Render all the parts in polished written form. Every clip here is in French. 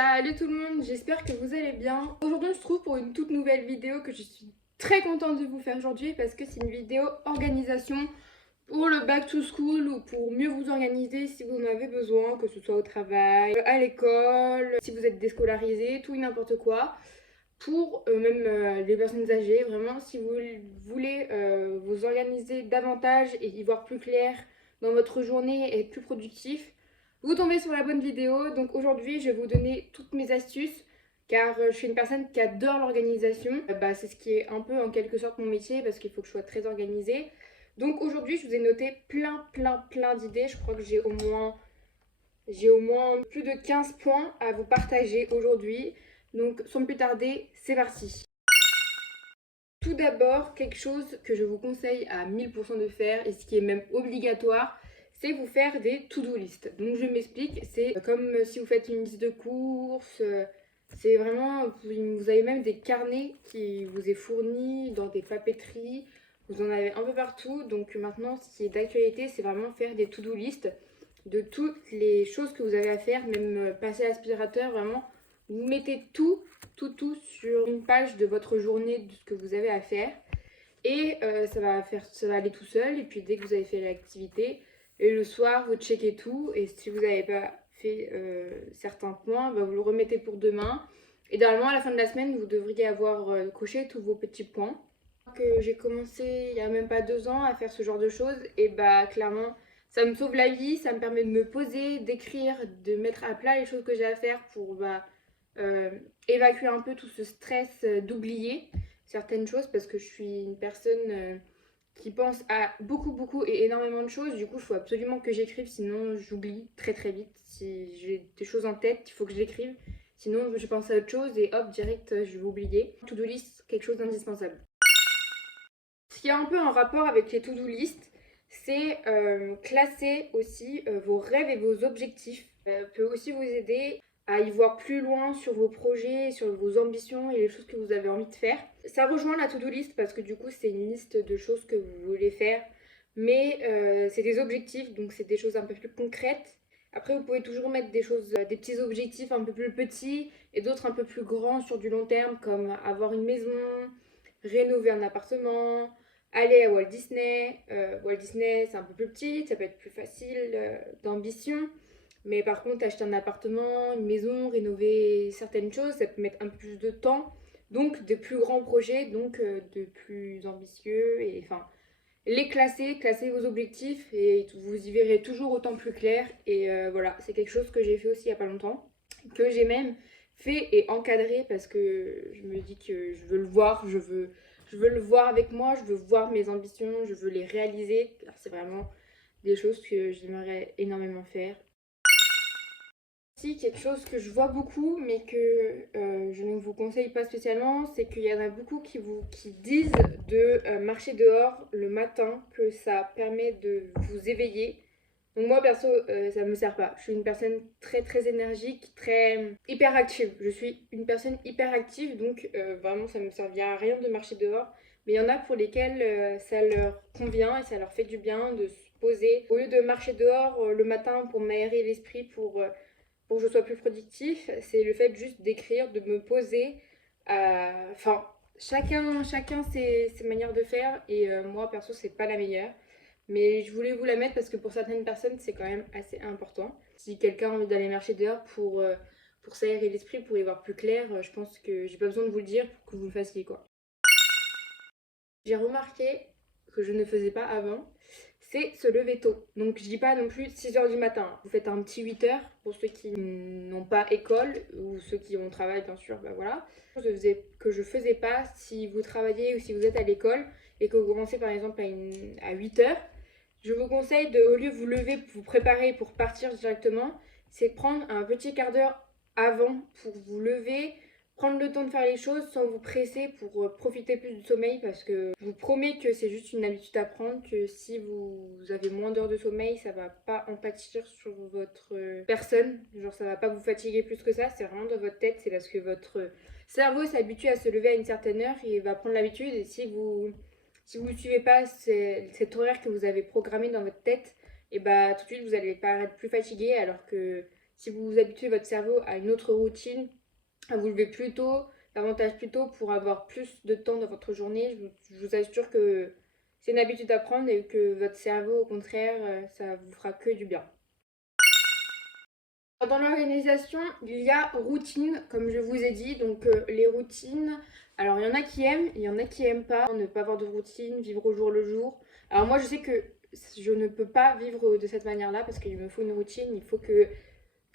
Salut tout le monde, j'espère que vous allez bien. Aujourd'hui on se trouve pour une toute nouvelle vidéo que je suis très contente de vous faire aujourd'hui parce que c'est une vidéo organisation pour le back to school ou pour mieux vous organiser si vous en avez besoin, que ce soit au travail, à l'école, si vous êtes déscolarisé, tout et n'importe quoi. Pour même les personnes âgées, vraiment si vous voulez vous organiser davantage et y voir plus clair dans votre journée et être plus productif, vous tombez sur la bonne vidéo. Donc aujourd'hui, je vais vous donner toutes mes astuces car je suis une personne qui adore l'organisation. C'est ce qui est un peu en quelque sorte mon métier parce qu'il faut que je sois très organisée. Donc aujourd'hui, je vous ai noté plein d'idées. Je crois que j'ai au moins plus de 15 points à vous partager aujourd'hui. Donc sans plus tarder, c'est parti. Tout d'abord, quelque chose que je vous conseille à 1000% de faire et ce qui est même obligatoire, c'est vous faire des to-do list. Donc je m'explique, c'est comme si vous faites une liste de courses, c'est vraiment, vous avez même des carnets qui vous est fournis dans des papeteries, vous en avez un peu partout. Donc maintenant, ce qui est d'actualité, c'est vraiment faire des to-do list de toutes les choses que vous avez à faire, même passer l'aspirateur, vraiment. Vous mettez tout sur une page de votre journée, de ce que vous avez à faire. Et ça va aller tout seul. Et puis dès que vous avez fait l'activité, et le soir, vous checkez tout. Et si vous n'avez pas fait certains points, vous le remettez pour demain. Et normalement, à la fin de la semaine, vous devriez avoir coché tous vos petits points. Que j'ai commencé il n'y a même pas 2 ans à faire ce genre de choses. Et clairement, ça me sauve la vie. Ça me permet de me poser, d'écrire, de mettre à plat les choses que j'ai à faire pour euh, évacuer un peu tout ce stress d'oublier certaines choses parce que je suis une personne qui pense à beaucoup et énormément de choses. Du coup, il faut absolument que j'écrive, sinon j'oublie très vite. Si j'ai des choses en tête, il faut que je l'écrive. Sinon, je pense à autre chose et hop, direct, je vais oublier. To-do list, quelque chose d'indispensable. Ce qui est un peu en rapport avec les to-do list, c'est classer aussi vos rêves et vos objectifs. Ça peut aussi vous aider à y voir plus loin sur vos projets, sur vos ambitions et les choses que vous avez envie de faire. Ça rejoint la to-do list parce que du coup c'est une liste de choses que vous voulez faire, mais c'est des objectifs, donc c'est des choses un peu plus concrètes. Après vous pouvez toujours mettre des choses, des petits objectifs un peu plus petits et d'autres un peu plus grands sur du long terme comme avoir une maison, rénover un appartement, aller à Walt Disney. Walt Disney, c'est un peu plus petit, ça peut être plus facile d'ambition. Mais par contre, acheter un appartement, une maison, rénover certaines choses, ça peut mettre un peu plus de temps. Donc, de plus grands projets, donc de plus ambitieux. Et enfin, les classer vos objectifs et vous y verrez toujours autant plus clair. Et voilà, c'est quelque chose que j'ai fait aussi il n'y a pas longtemps. Que j'ai même fait et encadré parce que je me dis que je veux le voir, je veux le voir avec moi, je veux voir mes ambitions, je veux les réaliser. C'est vraiment des choses que j'aimerais énormément faire. Si, quelque chose que je vois beaucoup, mais que je ne vous conseille pas spécialement, c'est qu'il y en a beaucoup qui disent de marcher dehors le matin, que ça permet de vous éveiller. Donc moi perso, ça me sert pas. Je suis une personne très énergique, très hyper active. Je suis une personne hyper active, donc vraiment ça me servira à rien de marcher dehors. Mais il y en a pour lesquels ça leur convient et ça leur fait du bien de se poser. Au lieu de marcher dehors le matin pour m'aérer l'esprit, pour que je sois plus productif, c'est le fait juste d'écrire, de me poser. Enfin, chacun ses manières de faire et moi perso c'est pas la meilleure. Mais je voulais vous la mettre parce que pour certaines personnes c'est quand même assez important. Si quelqu'un a envie d'aller marcher dehors pour s'aérer l'esprit, pour y voir plus clair, je pense que j'ai pas besoin de vous le dire pour que vous le fassiez quoi. J'ai remarqué que je ne faisais pas avant, c'est se lever tôt. Donc je dis pas non plus 6 h du matin. Vous faites un petit 8 h pour ceux qui n'ont pas école ou ceux qui ont travail bien sûr, voilà. Que je faisais pas si vous travaillez ou si vous êtes à l'école et que vous commencez par exemple à 8 h. Je vous conseille de, au lieu de vous lever, vous préparer pour partir directement, c'est de prendre un petit quart d'heure avant pour vous lever, prendre le temps de faire les choses sans vous presser pour profiter plus du sommeil parce que je vous promets que c'est juste une habitude à prendre, que si vous avez moins d'heures de sommeil, ça va pas en pâtir sur votre personne, genre ça va pas vous fatiguer plus que ça, c'est vraiment dans votre tête, c'est parce que votre cerveau s'habitue à se lever à une certaine heure et va prendre l'habitude et si vous ne suivez pas cet horaire que vous avez programmé dans votre tête, et tout de suite vous allez paraître plus fatigué alors que si vous habituez votre cerveau à une autre routine, à vous lever plus tôt, davantage plus tôt pour avoir plus de temps dans votre journée, je vous assure que c'est une habitude à prendre et que votre cerveau, au contraire, ça vous fera que du bien. Dans l'organisation, il y a routine, comme je vous ai dit. Donc les routines, alors il y en a qui aiment, il y en a qui aiment pas. Ne pas avoir de routine, vivre au jour le jour. Alors moi je sais que je ne peux pas vivre de cette manière-là parce qu'il me faut une routine, il faut que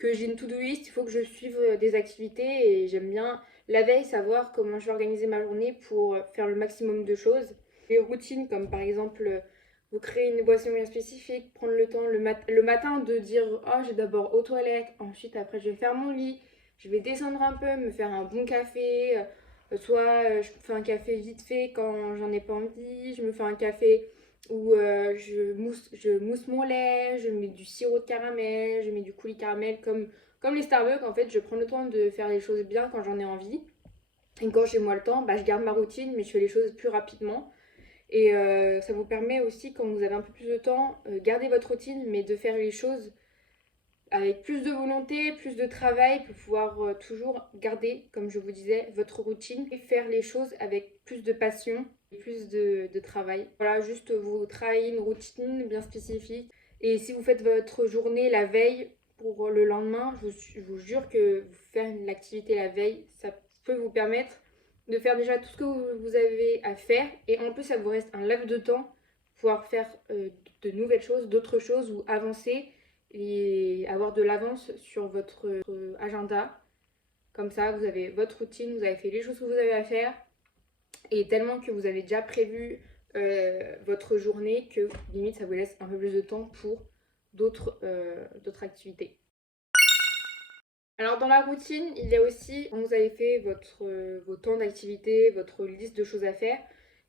j'ai une to-do list, il faut que je suive des activités et j'aime bien la veille savoir comment je vais organiser ma journée pour faire le maximum de choses. Les routines comme par exemple vous créez une boisson bien spécifique, prendre le temps le matin de dire oh j'ai d'abord aux toilettes, ensuite après je vais faire mon lit, je vais descendre un peu, me faire un bon café, soit je fais un café vite fait quand j'en ai pas envie, je me fais un café où je mousse mon lait, je mets du sirop de caramel, je mets du coulis caramel comme les Starbucks. En fait je prends le temps de faire les choses bien quand j'en ai envie et quand j'ai moi le temps bah, je garde ma routine mais je fais les choses plus rapidement. Et ça vous permet aussi, quand vous avez un peu plus de temps, garder votre routine, mais de faire les choses avec plus de volonté, plus de travail pour pouvoir toujours garder, comme je vous disais, votre routine et faire les choses avec plus de passion et plus de travail. Voilà, juste vous travaillez une routine bien spécifique. Et si vous faites votre journée la veille pour le lendemain, je vous jure que faire une activité la veille, ça peut vous permettre de faire déjà tout ce que vous avez à faire. Et en plus, ça vous reste un laps de temps pour pouvoir faire de nouvelles choses, d'autres choses ou avancer et avoir de l'avance sur votre agenda. Comme ça, vous avez votre routine, vous avez fait les choses que vous avez à faire et tellement que vous avez déjà prévu votre journée que limite ça vous laisse un peu plus de temps pour d'autres activités. Alors dans la routine, il y a aussi, quand vous avez fait vos temps d'activité, votre liste de choses à faire,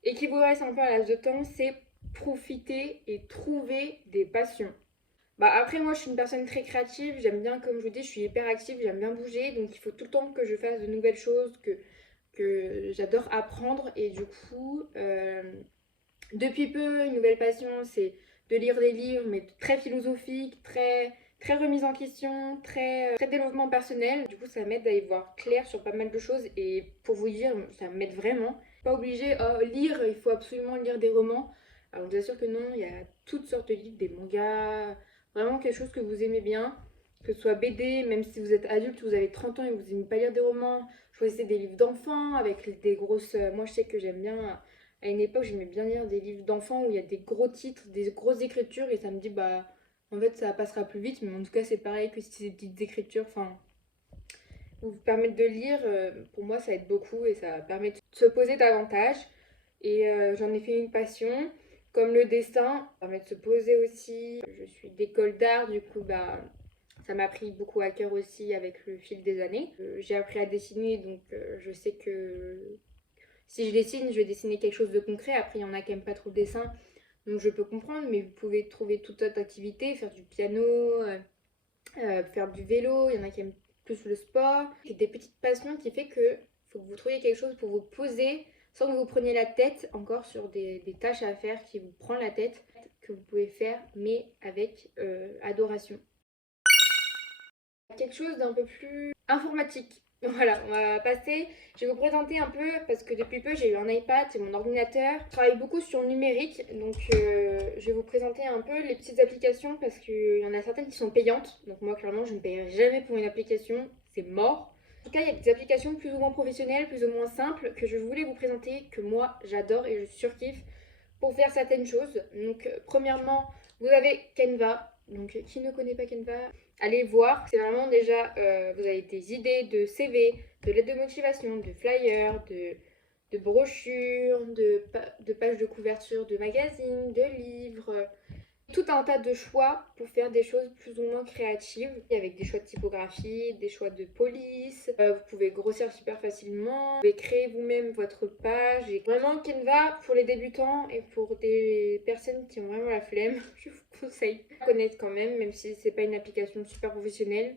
et qu'il vous reste un peu à l'âge de temps, c'est profiter et trouver des passions. Bah après moi je suis une personne très créative, j'aime bien comme je vous dis, je suis hyper active, j'aime bien bouger, donc il faut tout le temps que je fasse de nouvelles choses, que j'adore apprendre et du coup depuis peu une nouvelle passion c'est de lire des livres mais très philosophiques, très remise en question, très développement personnel. Du coup ça m'aide à y voir clair sur pas mal de choses et pour vous dire ça m'aide vraiment. Pas obligé, lire, il faut absolument lire des romans. Alors je vous assure que non, il y a toutes sortes de livres, des mangas, vraiment quelque chose que vous aimez bien, que ce soit BD, même si vous êtes adulte, vous avez 30 ans et vous n'aimez pas lire des romans, choisissez des livres d'enfants avec des grosses... Moi je sais que j'aime bien, à une époque j'aimais bien lire des livres d'enfants où il y a des gros titres, des grosses écritures et ça me dit bah en fait ça passera plus vite, mais en tout cas c'est pareil que si c'est des petites écritures, enfin vous permettre de lire, pour moi ça aide beaucoup et ça permet de se poser davantage. Et j'en ai fait une passion, comme le dessin, ça permet de se poser aussi. Je suis d'école d'art, du coup bah ça m'a pris beaucoup à cœur aussi avec le fil des années. J'ai appris à dessiner, donc je sais que si je dessine, je vais dessiner quelque chose de concret. Après, il y en a qui n'aiment pas trop le dessin, donc je peux comprendre, mais vous pouvez trouver toute autre activité, faire du piano, faire du vélo, il y en a qui aiment plus le sport. C'est des petites passions qui fait que faut que vous trouviez quelque chose pour vous poser sans que vous preniez la tête encore sur des tâches à faire qui vous prennent la tête, que vous pouvez faire mais avec adoration. Quelque chose d'un peu plus informatique. Voilà, on va passer. Je vais vous présenter un peu parce que depuis peu j'ai eu un iPad et mon ordinateur. Je travaille beaucoup sur le numérique, donc je vais vous présenter un peu les petites applications parce qu'il y en a certaines qui sont payantes. Donc moi clairement je ne paierai jamais pour une application, c'est mort. En tout cas il y a des applications plus ou moins professionnelles, plus ou moins simples que je voulais vous présenter, que moi j'adore et je surkiffe pour faire certaines choses. Donc premièrement vous avez Canva. Donc qui ne connaît pas Canva, allez voir. C'est vraiment déjà, vous avez des idées de CV, de lettres de motivation, de flyers, de brochures, de pages de couverture de magazines, de livres. Tout un tas de choix pour faire des choses plus ou moins créatives, avec des choix de typographie, des choix de police. Vous pouvez grossir super facilement, vous pouvez créer vous-même votre page. Et vraiment Canva pour les débutants et pour des personnes qui ont vraiment la flemme, je vous conseille de connaître quand même si c'est pas une application super professionnelle.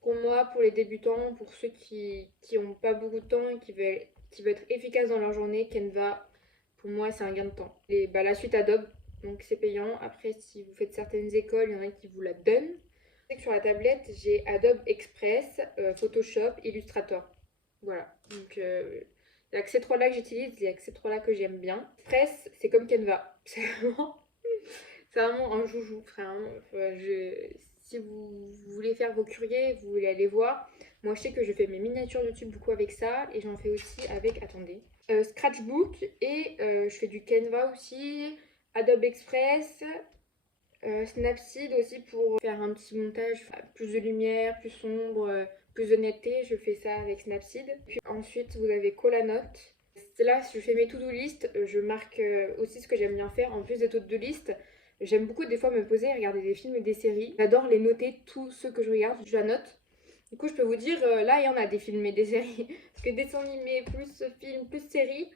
Pour moi, pour les débutants, pour ceux qui n'ont pas beaucoup de temps et qui veulent être efficaces dans leur journée, Canva, pour moi, c'est un gain de temps. Et bah, la suite Adobe, donc c'est payant. Après, si vous faites certaines écoles, il y en a qui vous la donnent. Sur la tablette, j'ai Adobe Express, Photoshop, Illustrator. Voilà, donc il n'y a que ces trois-là que j'utilise, il n'y a que ces trois-là que j'aime bien. Express, c'est comme Canva. C'est vraiment un joujou, frère. Enfin, si vous voulez faire vos courriers, vous voulez aller voir. Moi, je sais que je fais mes miniatures YouTube beaucoup avec ça. Et j'en fais aussi avec, attendez, Scratchbook. Et je fais du Canva aussi, Adobe Express, Snapseed aussi pour faire un petit montage, plus de lumière, plus sombre, plus de netteté. Je fais ça avec Snapseed. Puis ensuite, vous avez Colanote. Là, je fais mes to-do list. Je marque aussi ce que j'aime bien faire en plus des to-do list. J'aime beaucoup des fois me poser et regarder des films et des séries. J'adore les noter, tous ceux que je regarde, je la note. Du coup, je peux vous dire, là, il y en a des films et des séries. Parce que dessins animés, plus films, plus séries,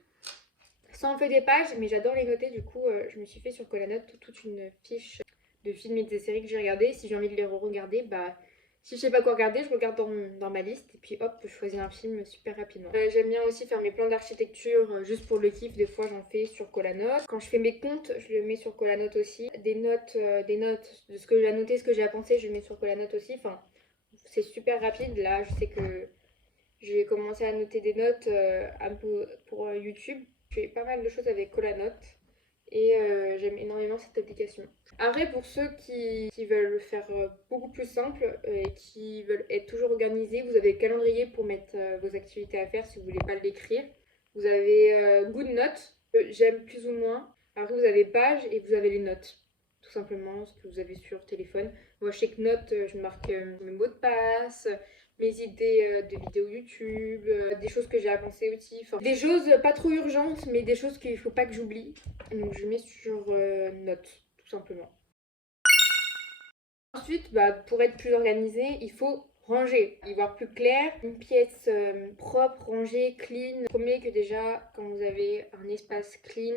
ça en fait des pages, mais j'adore les noter. Du coup, je me suis fait sur Colanote toute une fiche de films et des séries que j'ai regardées. Si j'ai envie de les re-regarder, bah, si je sais pas quoi regarder, je regarde dans ma liste et puis hop, je choisis un film super rapidement. J'aime bien aussi faire mes plans d'architecture juste pour le kiff. Des fois, j'en fais sur Colanote. Quand je fais mes comptes, je le mets sur Colanote aussi. Des notes de ce que j'ai à noter, ce que j'ai à penser, je le mets sur Colanote aussi. Enfin, c'est super rapide. Là, je sais que je vais commencer à noter des notes un peu pour YouTube. Je fais pas mal de choses avec Colanote et j'aime énormément cette application. Après, pour ceux qui veulent faire beaucoup plus simple et qui veulent être toujours organisés, vous avez le calendrier pour mettre vos activités à faire si vous voulez pas l'écrire. Vous avez GoodNotes, j'aime plus ou moins. Après, vous avez Page et vous avez les notes. Tout simplement, ce que vous avez sur téléphone. Moi, chez Notes, je marque mes mots de passe, mes idées de vidéos YouTube, des choses que j'ai à penser aussi. Enfin, des choses pas trop urgentes, mais des choses qu'il faut pas que j'oublie. Donc je mets sur notes, tout simplement. Ensuite, bah, pour être plus organisé, il faut ranger, y voir plus clair, une pièce propre, rangée, clean. Premier que déjà, quand vous avez un espace clean,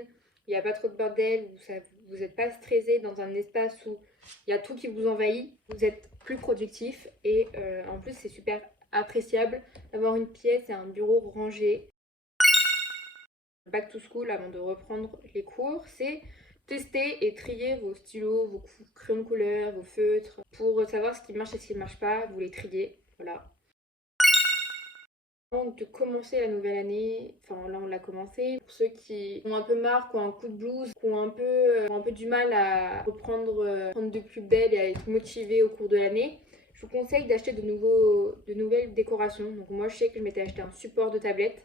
il n'y a pas trop de bordel, vous n'êtes pas stressé dans un espace où il y a tout qui vous envahit, vous êtes plus productif et en plus c'est super appréciable d'avoir une pièce et un bureau rangé. Back to school avant de reprendre les cours, c'est tester et trier vos stylos, vos crayons de couleur, vos feutres pour savoir ce qui marche et ce qui ne marche pas, vous les triez, voilà. Avant de commencer la nouvelle année, enfin là on l'a commencé, pour ceux qui ont un peu marre, qui ont un coup de blues, qui ont un peu du mal à reprendre prendre de plus belle et à être motivés au cours de l'année, je vous conseille d'acheter de nouvelles décorations. Donc moi je sais que je m'étais acheté un support de tablette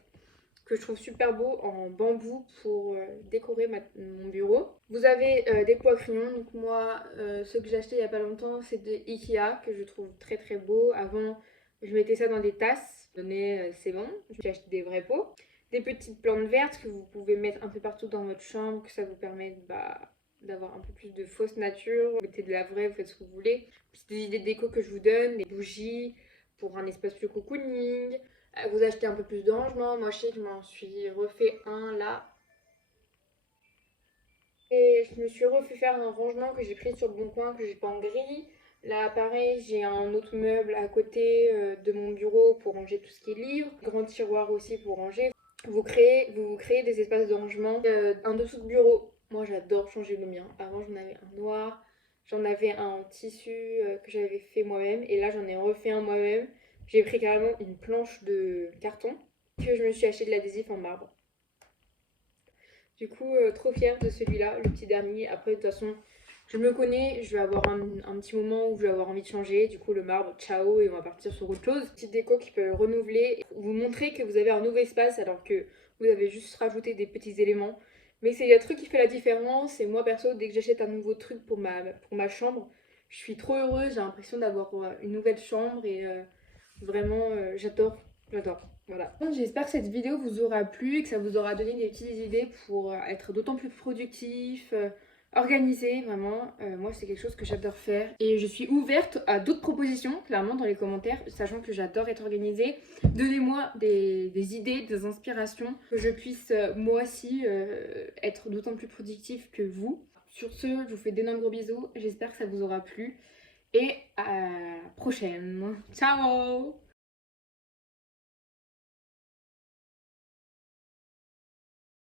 que je trouve super beau en bambou pour décorer mon bureau. Vous avez des pots à crayon, donc moi ceux que j'ai acheté il n'y a pas longtemps c'est de Ikea que je trouve très très beau. Avant je mettais ça dans des tasses, c'est bon, j'ai acheté des vrais pots. Des petites plantes vertes que vous pouvez mettre un peu partout dans votre chambre, que ça vous permet d'avoir un peu plus de fausse nature. Vous mettez de la vraie, vous faites ce que vous voulez. C'est des idées de déco que je vous donne, des bougies pour un espace plus cocooning. Vous achetez un peu plus de rangement. Moi, je sais que je m'en suis refait un là. Et je me suis refait faire un rangement que j'ai pris sur le bon coin, que j'ai pas en gris. Là, pareil, j'ai un autre meuble à côté de mon bureau pour ranger tout ce qui est livres. Grand tiroir aussi pour ranger. Vous créez des espaces de rangement. Un dessous de bureau. Moi, j'adore changer le mien. Avant, j'en avais un noir. J'en avais un en tissu que j'avais fait moi-même. Et là, j'en ai refait un moi-même. J'ai pris carrément une planche de carton que je me suis acheté de l'adhésif en marbre. Du coup, trop fière de celui-là, le petit dernier. Après, de toute façon, je me connais, je vais avoir un petit moment où je vais avoir envie de changer. Du coup, le marbre, ciao, et on va partir sur autre chose. Petite déco qui peut renouveler, vous montrer que vous avez un nouveau espace alors que vous avez juste rajouté des petits éléments. Mais c'est le truc qui fait la différence. Et moi, perso, dès que j'achète un nouveau truc pour ma chambre, je suis trop heureuse. J'ai l'impression d'avoir une nouvelle chambre et vraiment, j'adore. Voilà. J'espère que cette vidéo vous aura plu et que ça vous aura donné des petites idées pour être d'autant plus productif, organisé, vraiment. Moi, c'est quelque chose que j'adore faire. Et je suis ouverte à d'autres propositions, clairement, dans les commentaires, sachant que j'adore être organisée. Donnez-moi des idées, des inspirations, que je puisse, moi aussi, être d'autant plus productif que vous. Sur ce, je vous fais d'énormes gros bisous. J'espère que ça vous aura plu. Et à la prochaine. Ciao!